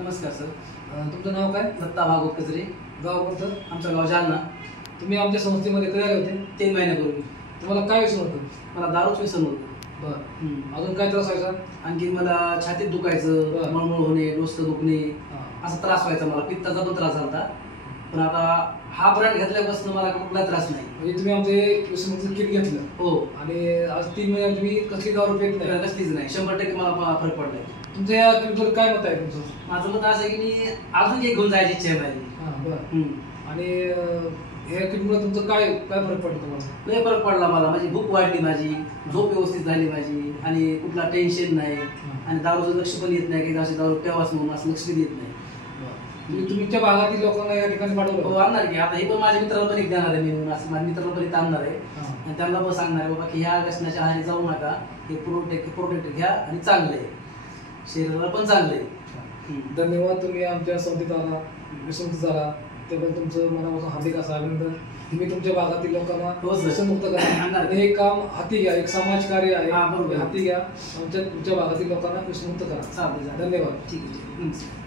नमस्कार सर. तुमचं नाव काय? दत्ता भागवत कचरे. गाव कोणतं? आमचं गाव जालना. तुम्ही आमच्या संस्थेमध्ये कधी आले होते? 3 महिन्यापूर्वी. तुम्हाला काय व्यसन होतं? मला दारूच व्यसन होतं. बरं. अजून काय त्रास व्हायचा? आणखी मला छातीत दुखायचं, मळमळ होणे, डोसकं दुखणे, असा त्रास व्हायचा. मला पित्ताचा पण त्रास झाला. पण आता हा ब्रँड घेतल्यापासून मला कुठला त्रास नाही. म्हणजे तुम्ही आमचे व्यसनाचं किट घेतलं? हो. आणि आज 3 महिन्यात तुम्ही कसली दारू पेत नाही? कसलीच नाही. 100% मला फरक पडलाय. तुमच्या या किटवर काय मत आहे तुमचं? माझं मत असं आहे की मी अजून एक घेऊन जायची इच्छा आहे माझी. बरं. आणि ह्या किटमुळे तुमचं काय काय फरक पडतो तुम्हाला? लय फरक पडला मला. माझी भूक वाढली, माझी झोप व्यवस्थित झाली माझी, आणि कुठला टेन्शन नाही, आणि दारूचं लक्ष पण येत नाही की अशी दारू प्यावाच म्हणून असं लक्ष येत नाही. तुम्ही तुमच्या भागातील लोकांना या ठिकाणी पाठवलं? हो, आणणार की. आता हे पण माझ्या मित्राला पण एक देणार आहे मी. असं माझ्या मित्राला पण इथं आणणार आहे, आणि त्यांना पण सांगणार आहे बाबा की ह्या व्यसनाच्या आहारी जाऊ नका. हे प्रोडक्ट घ्या, आणि चांगलं आहे, शरीराला पण चांगलं आहे. धन्यवाद. तुम्ही आमच्या संस्थेत आला, व्यसनमुक्त झाला, त्याबद्दल तुमचं मनापासून हार्दिक असं अभिनंदन. तुम्ही तुमच्या भागातील लोकांना व्यसनमुक्त करा. हे काम हाती घ्या, एक समाजकार्य आहे. हाती घ्या, तुमच्या भागातील लोकांना व्यसनमुक्त करा. चालतंय. धन्यवाद. ठीक आहे.